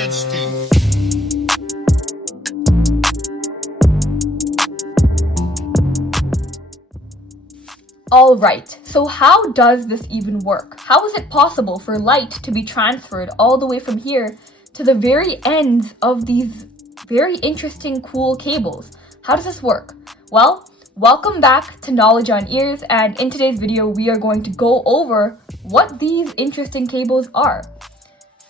nasty. Alright, so how does this even work? How is it possible for light to be transferred all the way from here to the very ends of these very interesting, cool cables? How does this work? Well, welcome back to Knowledge on Ears, and in today's video we are going to go over what these interesting cables are.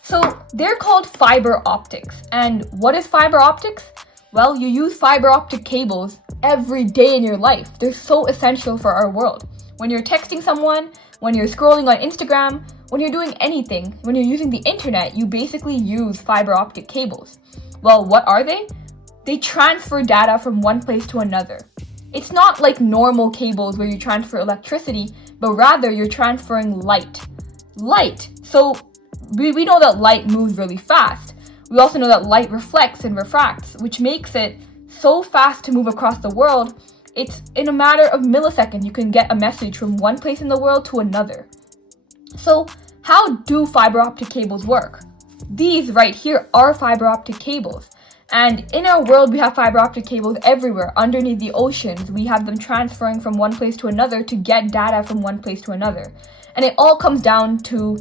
So they're called fiber optics, and what is fiber optics? Well, you use fiber optic cables every day in your life. They're so essential for our world. When you're texting someone, when you're scrolling on Instagram, when you're doing anything, when you're using the internet, you basically use fiber optic cables. Well, what are they? They transfer data from one place to another. It's not like normal cables where you transfer electricity, but rather you're transferring light. So we know that light moves really fast. We also know that light reflects and refracts, which makes it so fast to move across the world. It's in a matter of milliseconds you can get a message from one place in the world to another. So how do fiber optic cables work? These right here are fiber optic cables. And in our world, we have fiber optic cables everywhere. Underneath the oceans, we have them transferring from one place to another to get data from one place to another. And it all comes down to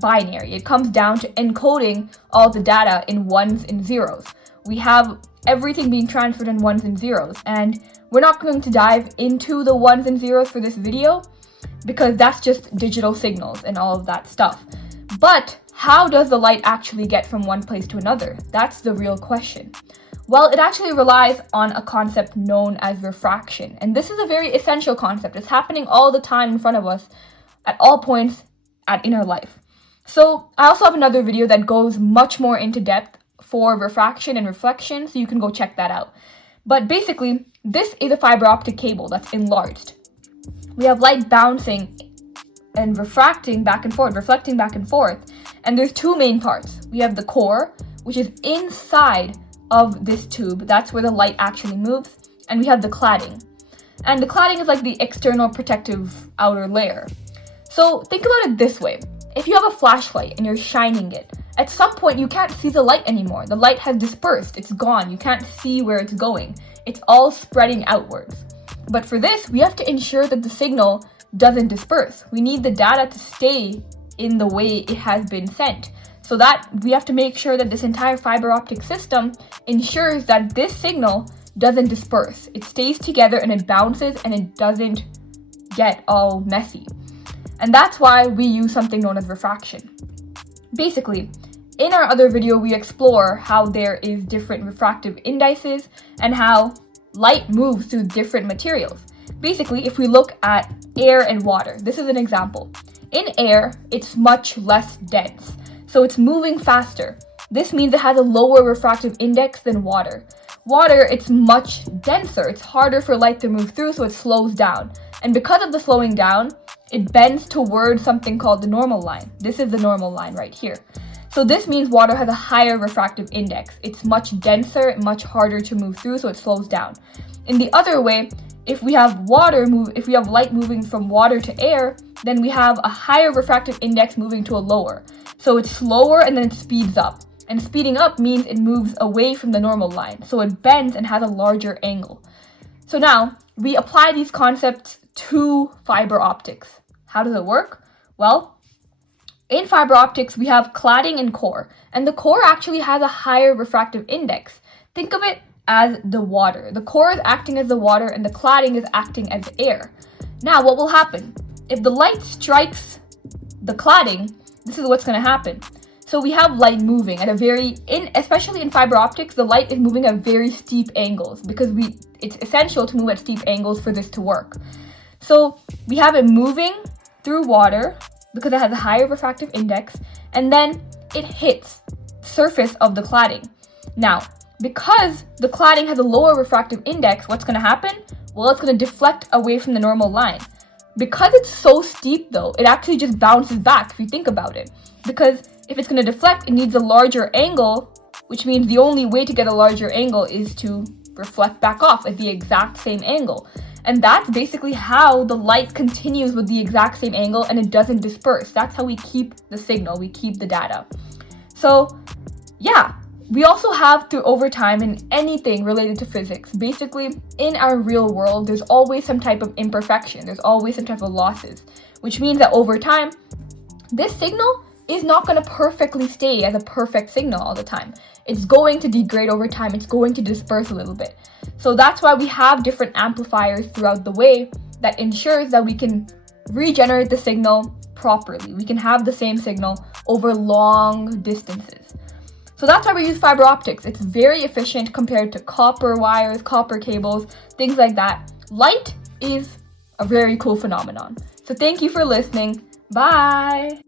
binary. It comes down to encoding all the data in ones and zeros. We have everything being transferred in ones and zeros. And we're not going to dive into the ones and zeros for this video because that's just digital signals and all of that stuff. But how does the light actually get from one place to another? That's the real question. Well, it actually relies on a concept known as refraction. And this is a very essential concept. It's happening all the time in front of us at all points in our life. So I also have another video that goes much more into depth for refraction and reflection, so you can go check that out. But basically, this is a fiber optic cable that's enlarged. We have light bouncing and refracting back and forth, reflecting back and forth. And there's two main parts. We have the core, which is inside of this tube. That's where the light actually moves. And we have the cladding. And the cladding is like the external protective outer layer. So think about it this way. If you have a flashlight and you're shining it, at some point you can't see the light anymore. The light has dispersed, it's gone. You can't see where it's going. It's all spreading outwards. But for this, we have to ensure that the signal doesn't disperse. We need the data to stay in the way it has been sent. So that we have to make sure that this entire fiber optic system ensures that this signal doesn't disperse. It stays together and it bounces and it doesn't get all messy. And that's why we use something known as refraction. Basically, in our other video, we explore how there is different refractive indices and how light moves through different materials. Basically, if we look at air and water, this is an example. In air, it's much less dense, so it's moving faster. This means it has a lower refractive index than water. Water, it's much denser. It's harder for light to move through, so it slows down. And because of the slowing down, it bends towards something called the normal line. This is the normal line right here. So this means water has a higher refractive index. It's much denser, much harder to move through, so it slows down. In the other way, if we have light moving from water to air, then we have a higher refractive index moving to a lower. So it's slower and then it speeds up. And speeding up means it moves away from the normal line. So it bends and has a larger angle. So now we apply these concepts to fiber optics. How does it work? Well, in fiber optics, we have cladding and core. And the core actually has a higher refractive index. Think of it as the water. The core is acting as the water and the cladding is acting as the air. Now, what will happen? If the light strikes the cladding, this is what's going to happen. So we have light moving at especially in fiber optics, the light is moving at very steep angles because it's essential to move at steep angles for this to work. So we have it moving through water because it has a higher refractive index, and then it hits the surface of the cladding. Now, because the cladding has a lower refractive index, what's going to happen? Well, it's going to deflect away from the normal line. Because it's so steep though, it actually just bounces back if you think about it. Because if it's going to deflect, it needs a larger angle, which means the only way to get a larger angle is to reflect back off at the exact same angle. And that's basically how the light continues with the exact same angle and it doesn't disperse. That's how we keep the signal, we keep the data. So yeah, we also have to, over time, in anything related to physics, basically in our real world, there's always some type of imperfection, there's always some type of losses, which means that over time, this signal is not going to perfectly stay as a perfect signal all the time. It's going to degrade over time, it's going to disperse a little bit. So that's why we have different amplifiers throughout the way that ensures that we can regenerate the signal properly. We can have the same signal over long distances. So that's why we use fiber optics. It's very efficient compared to copper wires, copper cables, things like that. Light is a very cool phenomenon. So thank you for listening. Bye!